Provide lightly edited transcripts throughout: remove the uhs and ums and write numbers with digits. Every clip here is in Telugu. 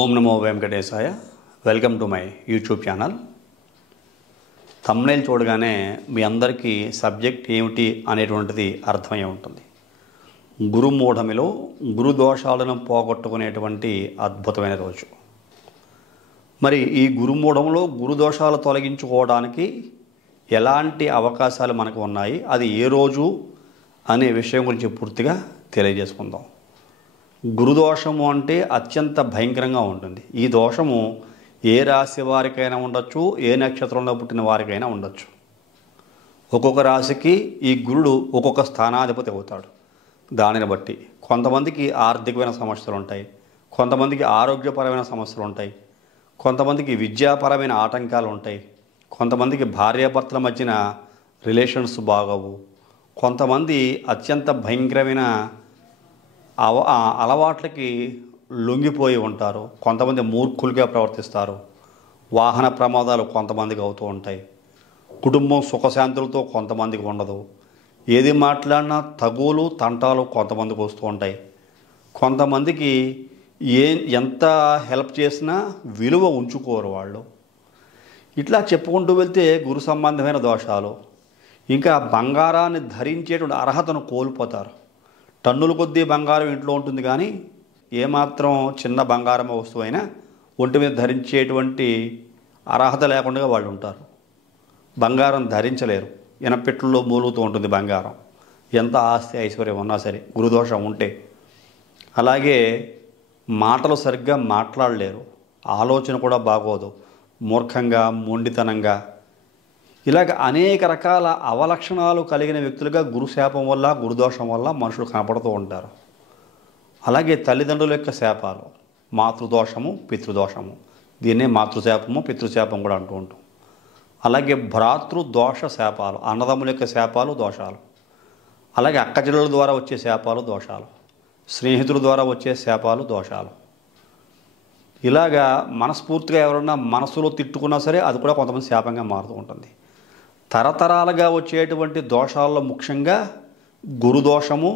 Om Namo Venkatesaya. Welcome to my YouTube channel. Thumbnail చూడగానే మీ అందరికీ సబ్జెక్ట్ ఏమిటి అనేటువంటిది అర్థమై ఉంటుంది. గురుమూఢమిలో గురుదోషాలను పోగొట్టుకునేటువంటి అద్భుతమైన రోజు. మరి ఈ గురుమూఢంలో గురుదోషాలు తొలగించుకోవడానికి ఎలాంటి అవకాశాలు మనకు ఉన్నాయి, అది ఏ రోజు అనే విషయం గురించి పూర్తిగా తెలియజేసుకుందాం. గురుదోషము అంటే అత్యంత భయంకరంగా ఉంటుంది. ఈ దోషము ఏ రాశి వారికైనా ఉండొచ్చు, ఏ నక్షత్రంలో పుట్టిన వారికైనా ఉండొచ్చు. ఒక్కొక్క రాశికి ఈ గురుడు ఒక్కొక్క స్థానాధిపతి అవుతాడు. దానిని బట్టి కొంతమందికి ఆర్థికమైన సమస్యలు ఉంటాయి, కొంతమందికి ఆరోగ్యపరమైన సమస్యలు ఉంటాయి, కొంతమందికి విద్యాపరమైన ఆటంకాలు ఉంటాయి, కొంతమందికి భార్యాభర్తల మధ్యన రిలేషన్స్ బాగోవు, కొంతమంది అత్యంత భయంకరమైన అలవాట్లకి లొంగిపోయి ఉంటారు, కొంతమంది మూర్ఖులుగా ప్రవర్తిస్తారు, వాహన ప్రమాదాలు కొంతమందికి అవుతూ ఉంటాయి, కుటుంబం సుఖశాంతులతో కొంతమందికి ఉండదు, ఏది మాట్లాడినా తగులు తంటాలు కొంతమందికి వస్తూ ఉంటాయి, కొంతమందికి ఎంత హెల్ప్ చేసినా విలువ ఉంచుకోరు వాళ్ళు. ఇట్లా చెప్పుకుంటూ వెళ్తే గురు సంబంధమైన దోషాలు. ఇంకా బంగారాన్ని ధరించేటువంటి అర్హతను కోల్పోతారు. టన్నుల కొద్దీ బంగారం ఇంట్లో ఉంటుంది, కానీ ఏమాత్రం చిన్న బంగారం వస్తువైనా ఒంటి మీద ధరించేటువంటి అర్హత లేకుండా వాళ్ళు ఉంటారు. బంగారం ధరించలేరు, ఇనపెట్టుల్లో మూలుగుతూ ఉంటుంది బంగారం, ఎంత ఆస్తి ఐశ్వర్యం ఉన్నా సరే గురుదోషం ఉంటే. అలాగే మాటలు సరిగ్గా మాట్లాడలేరు, ఆలోచన కూడా బాగోదు, మూర్ఖంగా మొండితనంగా, ఇలాగ అనేక రకాల అవలక్షణాలు కలిగిన వ్యక్తులుగా గురుశాపం వల్ల గురుదోషం వల్ల మనుషులు కనపడుతూ ఉంటారు. అలాగే తల్లిదండ్రుల యొక్క శాపాలు, మాతృదోషము పితృదోషము, దీన్నే మాతృశాపము పితృశాపం కూడా అంటూ ఉంటాం. అలాగే భ్రాతృదోష శాపాలు, అన్నదమ్ముల యొక్క శాపాలు దోషాలు, అలాగే అక్కచెల్లెల ద్వారా వచ్చే శాపాలు దోషాలు, స్నేహితుల ద్వారా వచ్చే శాపాలు దోషాలు. ఇలాగా మనస్ఫూర్తిగా ఎవరన్నా మనసులో తిట్టుకున్నా సరే అది కూడా కొంతమంది శాపంగా మారుతూ ఉంటుంది. తరతరాలుగా వచ్చేటువంటి దోషాల్లో ముఖ్యంగా గురుదోషము,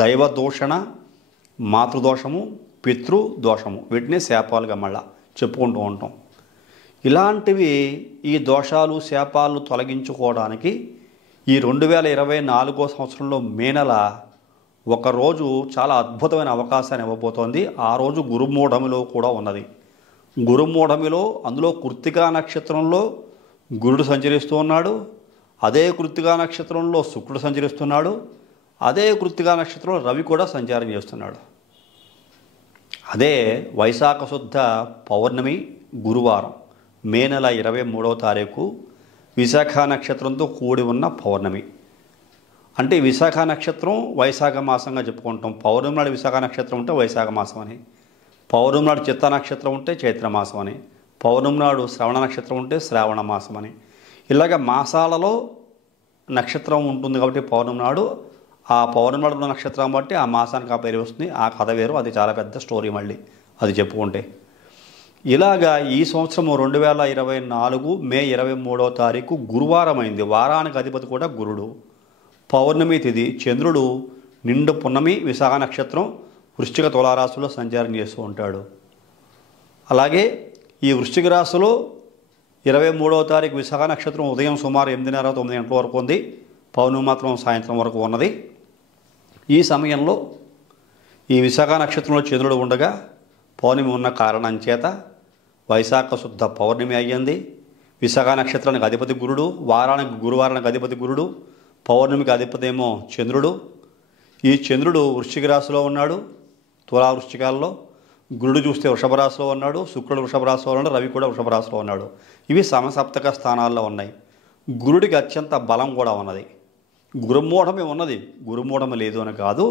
దైవదూషణ, మాతృదోషము, పితృదోషము, వీటిని శాపాలుగా మళ్ళా చెప్పుకుంటూ ఉంటాం. ఇలాంటివి ఈ దోషాలు శాపాలు తొలగించుకోవడానికి ఈ 2024 సంవత్సరంలో మే నెల ఒకరోజు చాలా అద్భుతమైన అవకాశాన్ని ఇవ్వబోతోంది. ఆ రోజు గురుమూఢమిలో కూడా ఉన్నది. గురుమూఢమిలో అందులో కృత్తికా నక్షత్రంలో గురుడు సంచరిస్తూ ఉన్నాడు, అదే కృత్తికా నక్షత్రంలో శుక్రుడు సంచరిస్తున్నాడు, అదే కృత్తికా నక్షత్రంలో రవి కూడా సంచారం చేస్తున్నాడు. అదే వైశాఖ శుద్ధ పౌర్ణమి గురువారం, మే నెల 23వ తారీఖు విశాఖ నక్షత్రంతో కూడి ఉన్న పౌర్ణమి. అంటే విశాఖ నక్షత్రం వైశాఖ మాసంగా చెప్పుకుంటాం. పౌర్ణమి నాడు విశాఖ నక్షత్రం ఉంటే వైశాఖ మాసం అని, పౌర్ణమి నాడు చిత్త నక్షత్రం ఉంటే చైత్రమాసం అని, పౌర్ణమి నాడు శ్రవణ నక్షత్రం ఉంటే శ్రావణ మాసం అని. ఇలాగ మాసాలలో నక్షత్రం ఉంటుంది కాబట్టి పౌర్ణమి నాడు ఆ పౌర్ణమి నాడు ఉన్న నక్షత్రం బట్టి ఆ మాసానికి ఆ పేరు వస్తుంది. ఆ కథ వేరు, అది చాలా పెద్ద స్టోరీ మళ్ళీ అది చెప్పుకుంటే. ఇలాగా ఈ సంవత్సరం 2024 మే 23వ తారీఖు గురువారం అయింది. వారానికి అధిపతి కూడా గురుడు. పౌర్ణమి తిథి, చంద్రుడు నిండు పున్నమి విశాఖ నక్షత్రం వృశ్చిక తులారాశిలో సంచారం చేస్తూ ఉంటాడు. అలాగే ఈ వృశ్చిక రాశిలో 23వ తారీఖు విశాఖ నక్షత్రం ఉదయం సుమారు 8:30-9 గంటల వరకు ఉంది, పౌర్ణమి మాత్రం సాయంత్రం వరకు ఉన్నది. ఈ సమయంలో ఈ విశాఖ నక్షత్రంలో చంద్రుడు ఉండగా పౌర్ణమి ఉన్న కారణం చేత వైశాఖ శుద్ధ పౌర్ణమి అయ్యింది. విశాఖ నక్షత్రానికి అధిపతి గురుడు, గురువారానికి అధిపతి గురుడు, పౌర్ణమికి అధిపతి ఏమో చంద్రుడు. ఈ చంద్రుడు వృశ్చిక రాశిలో ఉన్నాడు, తులా వృశ్చికాల్లో. గురుడు చూస్తే వృషభ రాశిలో ఉన్నాడు, శుక్రుడు వృషభ రాశిలో ఉన్నాడు, రవి కూడా వృషభ రాశిలో ఉన్నాడు. ఇవి సమసప్తక స్థానాల్లో ఉన్నాయి. గురుడికి అత్యంత బలం కూడా ఉన్నది. గురుమూఢమే ఉన్నది, గురుమూఢం లేదు అని కాదు.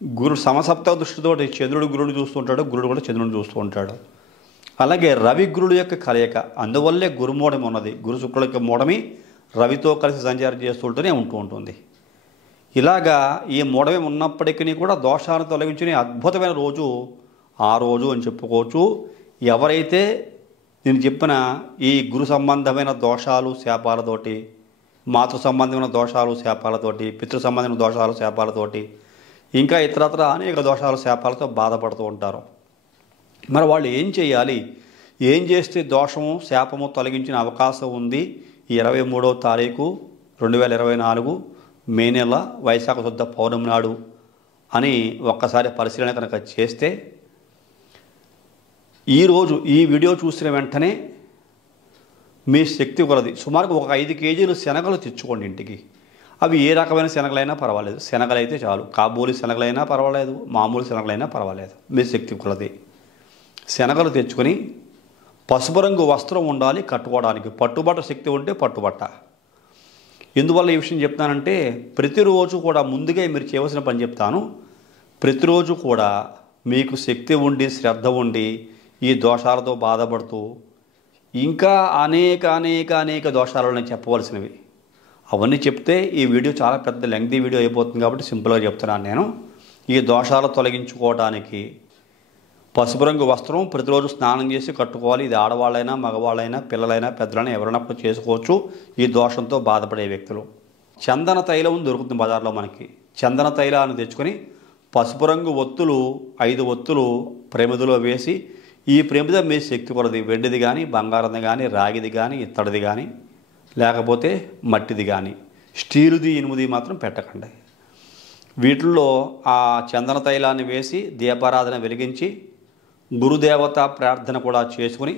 గురు సమసప్తక దృష్టితోటి చంద్రుడు గురుడు చూస్తుంటాడు, గురుడు కూడా చంద్రుడిని చూస్తూ ఉంటాడు. అలాగే రవి గురుడు యొక్క కలయిక, అందువల్లే గురుమూఢమి ఉన్నది. గురు శుక్రుల యొక్క మూఢమి రవితో కలిసి సంచారం చేస్తుంటూనే ఉంటూ ఉంటుంది. ఇలాగా ఈ మూఢమే ఉన్నప్పటికీ కూడా దోషాలను తొలగించుకునే అద్భుతమైన రోజు ఆ రోజు అని చెప్పుకోవచ్చు. ఎవరైతే నేను చెప్పిన ఈ గురు సంబంధమైన దోషాలు శాపాలతోటి, మాతృ సంబంధమైన దోషాలు శాపాలతోటి, పితృ సంబంధమైన దోషాలు శాపాలతోటి, ఇంకా ఇతరత్ర అనేక దోషాలు శాపాలతో బాధపడుతూ ఉంటారు. మరి వాళ్ళు ఏం చేయాలి, ఏం చేస్తే దోషము శాపము తొలగించిన అవకాశం ఉంది ఈ 23వ తారీఖు 2024 మే నెల వైశాఖ శుద్ధ పౌర్ణమి నాడు అని ఒక్కసారి పరిశీలన కనుక చేస్తే, ఈరోజు ఈ వీడియో చూసిన వెంటనే మీ శక్తి కొలది సుమారుగా ఒక 5 కేజీలు శనగలు తెచ్చుకోండి ఇంటికి. అవి ఏ రకమైన శనగలైనా పర్వాలేదు, శనగలైతే చాలు. కాబూలి శనగలైనా పర్వాలేదు, మామూలు శనగలైనా పర్వాలేదు, మీ శక్తి కొలది శనగలు తెచ్చుకొని పసుపు రంగు వస్త్రం ఉండాలి కట్టుకోవడానికి. పట్టుబట్ట శక్తి ఉంటే పట్టుబట్ట. ఎందువల్ల ఈ విషయం చెప్తానంటే, ప్రతిరోజు కూడా ముందుగా మీరు చేయవలసిన పని చెప్తాను. ప్రతిరోజు కూడా మీకు శక్తి ఉండి శ్రద్ధ ఉండి ఈ దోషాలతో బాధపడుతూ ఇంకా అనేక దోషాలను చెప్పవలసినవి, అవన్నీ చెప్తే ఈ వీడియో చాలా పెద్ద లెంగ్తీ వీడియో అయిపోతుంది కాబట్టి సింపుల్గా చెప్తున్నాను నేను. ఈ దోషాలు తొలగించుకోవడానికి పసుపు రంగు వస్త్రం ప్రతిరోజు స్నానం చేసి కట్టుకోవాలి. ఇది ఆడవాళ్ళైనా మగవాళ్ళైనా పిల్లలైనా పెద్దలైనా ఎవరైనా చేసుకోవచ్చు ఈ దోషంతో బాధపడే వ్యక్తులు. చందన తైలం దొరుకుతుంది బజార్లో మనకి. చందన తైలాన్ని తెచ్చుకొని పసుపు రంగు ఒత్తులు 5 ఒత్తులు ప్రమిదలో వేసి, ఈ ప్రమిద మీ శక్తి కొలది వెండిది కానీ బంగారంది కానీ రాగిది కానీ ఇత్తడిది కానీ లేకపోతే మట్టిది కానీ, స్టీలుది ఇనుముది మాత్రం పెట్టకండి. వీటిల్లో ఆ చందన తైలాన్ని వేసి దీపారాధన వెలిగించి గురుదేవత ప్రార్థన కూడా చేసుకుని,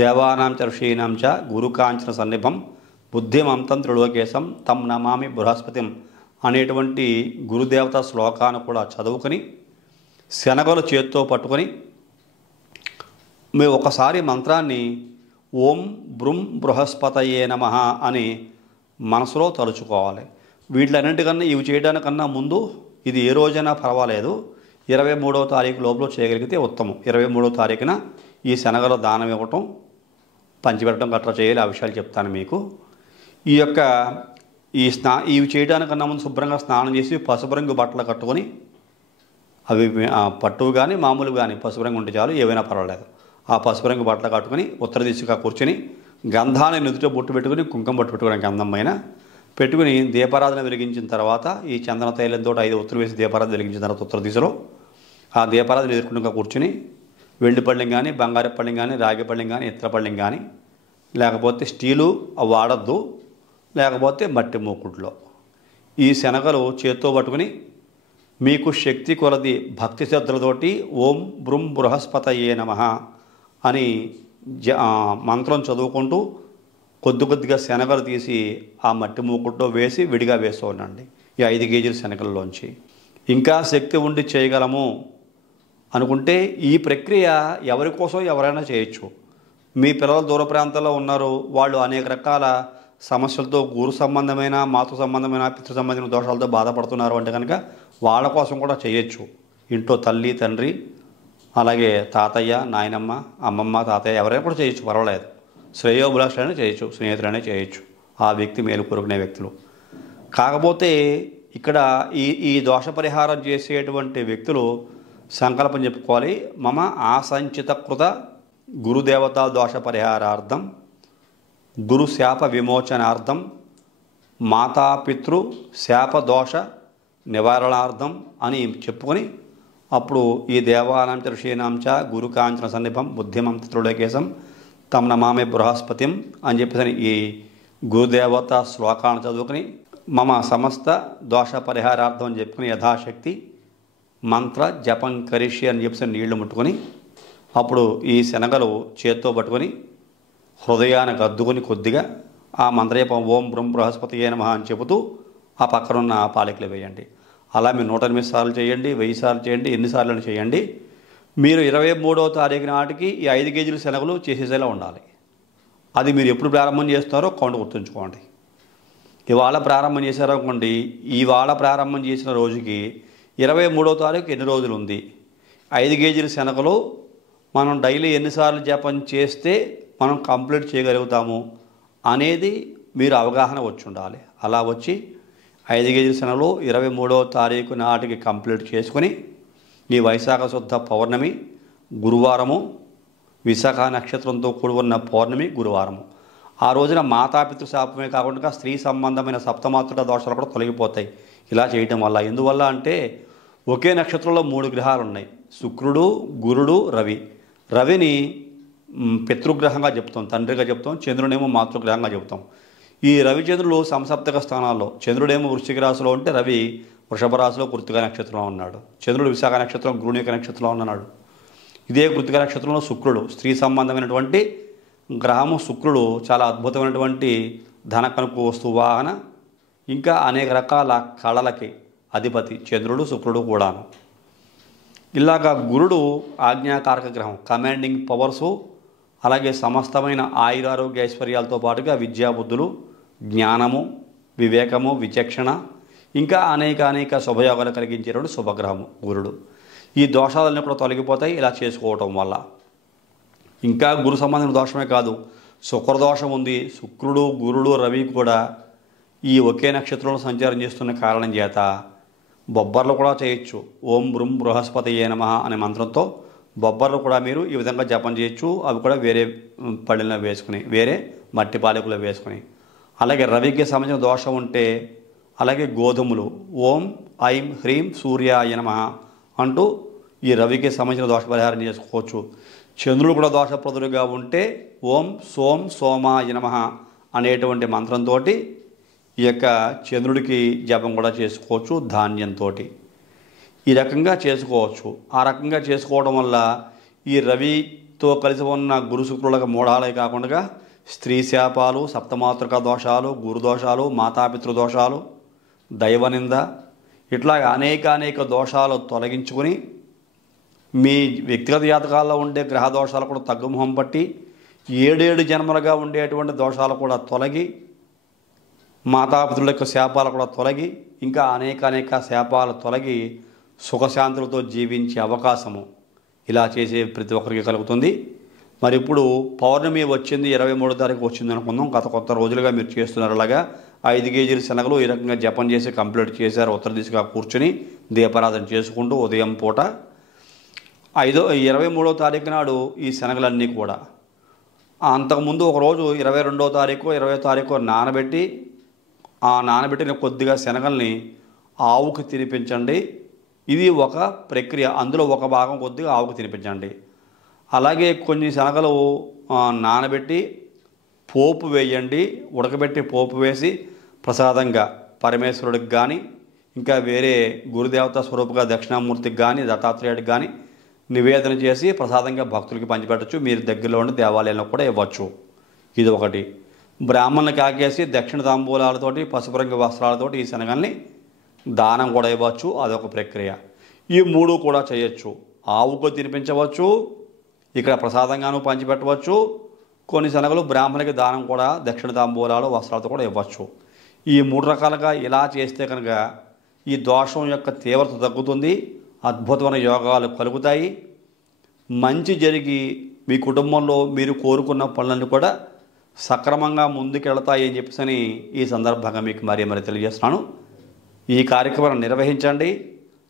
దేవానాం చ ఋషీణాం చ గురుకాంచన సన్నిభం బుద్ధిమంతం త్రిలోకేశం తం నమామి బృహస్పతిం అనేటువంటి గురుదేవత శ్లోకాన్ని కూడా చదువుకొని శనగలు చేత్తో పట్టుకొని మీరు ఒకసారి మంత్రాన్ని ఓం బ్రుం బృహస్పతయే నమః అని మనసులో తలుచుకోవాలి. వీటిలన్నింటికన్నా ఇవి చేయడానికన్నా ముందు ఇది ఏ రోజైనా పర్వాలేదు, 23వ తారీఖు లోపల చేయగలిగితే ఉత్తమం. 23వ తారీఖున ఈ శనగలు దానం ఇవ్వటం, పంచిపెట్టడం గట్రా చేయాలి. ఆ విషయాలు చెప్తాను మీకు. ఇవి చేయడానికన్నా ముందు శుభ్రంగా స్నానం చేసి పసుపు రంగు బట్టలు కట్టుకొని, అవి పట్టువు కానీ మామూలు కానీ పసుపు రంగు ఉంటే చాలు, ఏవైనా పర్వాలేదు. ఆ పసుపు రంగు బట్టలు కట్టుకొని ఉత్తర దిశగా కూర్చొని గంధాన్ని నుదుట బొట్టు పెట్టుకుని కుంకుమ బొట్టు పెట్టుకోవడానికి అందమైన పెట్టుకుని దీపారాధన వెలిగించిన తర్వాత ఈ చందన తైలంతో 5 ఒత్తులు వేసి దీపారాధన వెలిగించిన తర్వాత ఉత్తర దిశలో ఆ దీపారాధన ఎదుర్కొంటూ కూర్చుని వెండి పళ్ళెం కానీ బంగారు పళ్ళెం కానీ రాగి పళ్ళెం కానీ ఇత్తడి పళ్ళెం కానీ లేకపోతే స్టీలు వాడద్దు, లేకపోతే మట్టి మూకుట్లో ఈ శనగలు చేత్తో పట్టుకుని మీకు శక్తి కొలది భక్తి శ్రద్ధలతోటి ఓం బ్రుం బృహస్పతయే నమః అని మంత్రం చదువుకుంటూ కొద్దిగా శనగలు తీసి ఆ మట్టి మూకుట్లో వేసి విడిగా వేస్తూ ఉండండి ఈ 5 కేజీల శనగల్లోంచి. ఇంకా శక్తి ఉండి చేయగలము అనుకుంటే ఈ ప్రక్రియ ఎవరి కోసం ఎవరైనా చేయొచ్చు. మీ పిల్లలు దూర ప్రాంతాల్లో ఉన్నారు, వాళ్ళు అనేక రకాల సమస్యలతో గురు సంబంధమైన మాతృ సంబంధమైన పితృ సంబంధమైన దోషాలతో బాధపడుతున్నారు అంటే కనుక వాళ్ళ కోసం కూడా చేయొచ్చు. ఇంట్లో తల్లి తండ్రి అలాగే తాతయ్య నాయనమ్మ అమ్మమ్మ తాతయ్య ఎవరైనా కూడా చేయొచ్చు, పర్వాలేదు. శ్రేయోభిలాషులైనా చేయొచ్చు, స్నేహితులైనా చేయొచ్చు, ఆ వ్యక్తి మేలు కోరుకునే వ్యక్తులు. కాకపోతే ఇక్కడ ఈ దోష పరిహారం చేసేటువంటి వ్యక్తులు సంకల్పం చెప్పుకోవాలి. మమ ఆసంచితకృత గురుదేవతా దోష పరిహారార్థం గురు శాప విమోచనార్థం మాతాపితృ శాప దోష నివారణార్థం అని చెప్పుకొని అప్పుడు ఈ దేవానాం చ ఋషీణాం చ గురుకాంచన సన్నిభం బుద్ధిమంత త్రిలోకేశం తం నమామి బృహస్పతిం అని చెప్పేసి ఈ గురుదేవత శ్లోకాన్ని చదువుకుని మమ సమస్త దోష పరిహారార్థం అని చెప్పుకుని యథాశక్తి మంత్ర జపం కరిష్య అని చెప్పేసి నీళ్లు ముట్టుకొని అప్పుడు ఈ శనగలు చేత్తో పట్టుకొని హృదయానికి అద్దుకొని కొద్దిగా ఆ మంత్రజపం ఓం బ్రహ్మ బృహస్పతియే నమః అని చెబుతూ ఆ పక్కనున్న పాలికలు వేయండి. అలా మీరు 108 సార్లు చేయండి, 1000 సార్లు చేయండి, ఎన్నిసార్లు చేయండి. మీరు 23వ తారీఖు నాటికి ఈ 5 కేజీల శనగలు చేసేసేలా ఉండాలి. అది మీరు ఎప్పుడు ప్రారంభం చేస్తారో కౌంట్ గుర్తుంచుకోండి. ఇవాళ ప్రారంభం చేశారనుకోండి, ఇవాళ ప్రారంభం చేసిన రోజుకి 23వ తారీఖు ఎన్ని రోజులు ఉంది, 5 కేజీల శనగలు మనం డైలీ ఎన్నిసార్లు జపం చేస్తే మనం కంప్లీట్ చేయగలుగుతాము అనేది మీరు అవగాహన వచ్చి ఉండాలి. అలా వచ్చి 5 కేజీల శనగలు 23వ తారీఖు నాటికి కంప్లీట్ చేసుకొని ఈ వైశాఖ శుద్ధ పౌర్ణమి గురువారము, విశాఖ నక్షత్రంతో కూడి ఉన్న పౌర్ణమి గురువారము. ఆ రోజున మాతాపితృ శాపమే కాకుండా స్త్రీ సంబంధమైన సప్తమాతృక దోషాలు కూడా తొలగిపోతాయి ఇలా చేయటం వల్ల. ఎందువల్ల అంటే ఒకే నక్షత్రంలో 3 గ్రహాలు ఉన్నాయి. శుక్రుడు, గురుడు, రవి. రవిని పితృగ్రహంగా చెప్తాం, తండ్రిగా చెప్తాం. చంద్రుడేమో మాతృగ్రహంగా చెప్తాం. ఈ రవి చంద్రులు సమసప్తక స్థానాల్లో, చంద్రుడేమో వృశ్చిక రాశిలో ఉంటే రవి వృషభ రాశిలో కృత్తిక నక్షత్రంలో ఉన్నాడు. చంద్రుడు విశాఖ నక్షత్రం గురుని యొక్క నక్షత్రంలో ఉన్నాడు. ఇదే కృత్తిక నక్షత్రంలో శుక్రుడు, స్త్రీ సంబంధమైనటువంటి గ్రహము శుక్రుడు, చాలా అద్భుతమైనటువంటి ధన కనుక వస్తు వాహన ఇంకా అనేక రకాల కళలకి అధిపతి చంద్రుడు, శుక్రుడు కూడాను. ఇలాగా గురుడు ఆజ్ఞాకారక గ్రహం, కమాండింగ్ పవర్సు, అలాగే సమస్తమైన ఆయురారోగ్య ఐశ్వర్యాలతో పాటుగా విద్యాబుద్ధులు, జ్ఞానము, వివేకము, విచక్షణ, ఇంకా అనేక శుభయోగాలు కలిగించేటువంటి శుభగ్రహము గురుడు. ఈ దోషాలన్నీ కూడా తొలగిపోతాయి ఇలా చేసుకోవటం వల్ల. ఇంకా గురు సంబంధించిన దోషమే కాదు, శుక్రదోషం ఉంది. శుక్రుడు, గురుడు, రవి కూడా ఈ ఒకే నక్షత్రంలో సంచారం చేస్తున్న కారణం చేత బొబ్బర్లు కూడా చేయొచ్చు. ఓం బృం బృహస్పతయే నమః అనే మంత్రంతో బొబ్బర్లు కూడా మీరు ఈ విధంగా జపం చేయొచ్చు. అవి కూడా వేరే పళ్ళెంలో వేసుకుని, వేరే మట్టి పాలికలో వేసుకుని. అలాగే రవికి సంబంధించిన దోషం ఉంటే అలాగే గోధుమలు ఓం ఐం హ్రీం సూర్యాయ నమః అంటూ ఈ రవికి సంబంధించిన దోష పరిహారం చేసుకోవచ్చు. చంద్రుడు కూడా దోషప్రదుడుగా ఉంటే ఓం సోం సోమాయ నమః అనేటువంటి మంత్రంతో ఈ యొక్క చంద్రుడికి జపం కూడా చేసుకోవచ్చు ధాన్యంతో. ఈ రకంగా చేసుకోవచ్చు. ఆ రకంగా చేసుకోవడం వల్ల ఈ రవితో కలిసి ఉన్న గురు శుక్రులకు మూఢాలే కాకుండా స్త్రీ శాపాలు, సప్తమాతృక దోషాలు, గురుదోషాలు, మాతాపితృ దోషాలు, దైవనింద, ఇట్లా అనేక దోషాలు తొలగించుకొని మీ వ్యక్తిగత జాతకాల్లో ఉండే గ్రహ దోషాలు కూడా తగ్గుముఖం పట్టి 7 జన్మలుగా ఉండేటువంటి దోషాలు కూడా తొలగి, మాతాపితృల యొక్క శాపాలు కూడా తొలగి, ఇంకా అనేక శాపాలు తొలగి సుఖశాంతులతో జీవించే అవకాశము ఇలా చేసే ప్రతి ఒక్కరికి కలుగుతుంది. మరి ఇప్పుడు పౌర్ణమి వచ్చింది, 23వ తారీఖు వచ్చింది అనుకుందాం. గత కొత్త రోజులుగా మీరు చేస్తున్నారు. అలాగా 5 కేజీల శనగలు ఈ రకంగా జపం చేసి కంప్లీట్ చేశారు. ఉత్తర దిశగా కూర్చొని దీపారాధన చేసుకుంటూ ఉదయం పూట 23వ తారీఖు నాడు ఈ శనగలన్నీ కూడా అంతకుముందు ఒకరోజు 22వ తారీఖు 20వ తారీఖు నానబెట్టి, ఆ నానబెట్టిన కొద్దిగా శనగల్ని ఆవుకు తినిపించండి. ఇది ఒక ప్రక్రియ. అందులో ఒక భాగం కొద్దిగా ఆవుకు తినిపించండి. అలాగే కొన్ని శనగలు నానబెట్టి పోపు వేయండి. ఉడకబెట్టి పోపు వేసి ప్రసాదంగా పరమేశ్వరుడికి కానీ, ఇంకా వేరే గురుదేవత స్వరూపుగా దక్షిణామూర్తికి కానీ, దత్తాత్రేయుడికి కానీ నివేదన చేసి ప్రసాదంగా భక్తులకి పంచిపెట్టచ్చు. మీరు దగ్గరలో ఉండే దేవాలయంలో కూడా ఇవ్వచ్చు. ఇది ఒకటి. బ్రాహ్మణులకు ఆకేసి దక్షిణ తాంబూలాలతోటి, పసుపు రంగు వస్త్రాలతోటి ఈ శనగల్ని దానం కూడా ఇవ్వచ్చు. అదొక ప్రక్రియ. ఈ 3 కూడా చేయొచ్చు. ఆవుకు తినిపించవచ్చు, ఇక్కడ ప్రసాదంగాను పంచిపెట్టవచ్చు. కొన్ని శనగలు బ్రాహ్మణులకి దానం కూడా దక్షిణ తాంబూలాలు, వస్త్రాలతో కూడా ఇవ్వచ్చు. ఈ 3 రకాలుగా ఇలా చేస్తే కనుక ఈ దోషం యొక్క తీవ్రత తగ్గుతుంది. అద్భుతమైన యోగాలు కలుగుతాయి. మంచి జరిగి మీ కుటుంబంలో మీరు కోరుకున్న పనులన్నీ కూడా సక్రమంగా ముందుకెళ్తాయి అని చెప్పేసి ఈ సందర్భంగా మీకు మరీ తెలియజేస్తున్నాను. ఈ కార్యక్రమాన్ని నిర్వహించండి.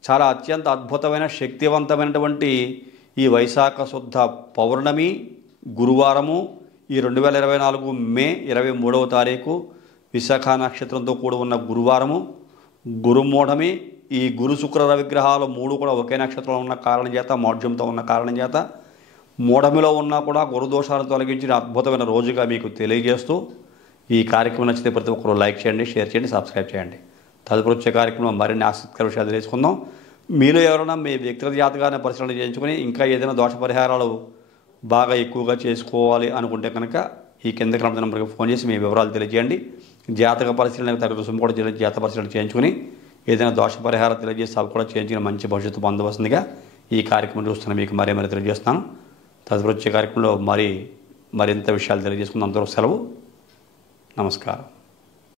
చాలా అత్యంత అద్భుతమైన శక్తివంతమైనటువంటి ఈ వైశాఖ శుద్ధ పౌర్ణమి గురువారము, ఈ 2024 మే 23వ తారీఖు విశాఖ నక్షత్రంతో కూడి ఉన్న గురువారము, గురుమూఢమి. ఈ గురు శుక్ర రవిగ్రహాలు 3 కూడా ఒకే నక్షత్రంలో ఉన్న కారణం చేత, మౌఢ్యంతో ఉన్న కారణం చేత మూఢమిలో ఉన్నా కూడా గురుదోషాలు తొలగించిన అద్భుతమైన రోజుగా మీకు తెలియజేస్తూ ఈ కార్యక్రమం నచ్చితే ప్రతి ఒక్కరు లైక్ చేయండి, షేర్ చేయండి, సబ్స్క్రైబ్ చేయండి. తదుపరి వచ్చే కార్యక్రమం మరిన్ని ఆసక్తికర విషయాలు తెలుసుకుందాం. మీలో ఎవరైనా మీ వ్యక్తిగత జాతకాన్ని పరిశీలన చేయించుకొని ఇంకా ఏదైనా దోష పరిహారాలు బాగా ఎక్కువగా చేసుకోవాలి అనుకుంటే కనుక ఈ కింద క్రమ నెంబర్కి ఫోన్ చేసి మీ వివరాలు తెలియజేయండి. జాతక పరిశీలనకు తగ్గ రుసుము కూడా జాతక పరిశీలన చేయించుకొని ఏదైనా దోష పరిహారం తెలియజేసి అవి కూడా చేయించుకుని మంచి భవిష్యత్తు పొందవలసిందిగా ఈ కార్యక్రమం చూస్తున్న మీకు మరీ తెలియజేస్తున్నాను. తదుపరి వచ్చే కార్యక్రమంలో మరింత విషయాలు తెలియజేసుకుని అందరూ సెలవు. నమస్కారం.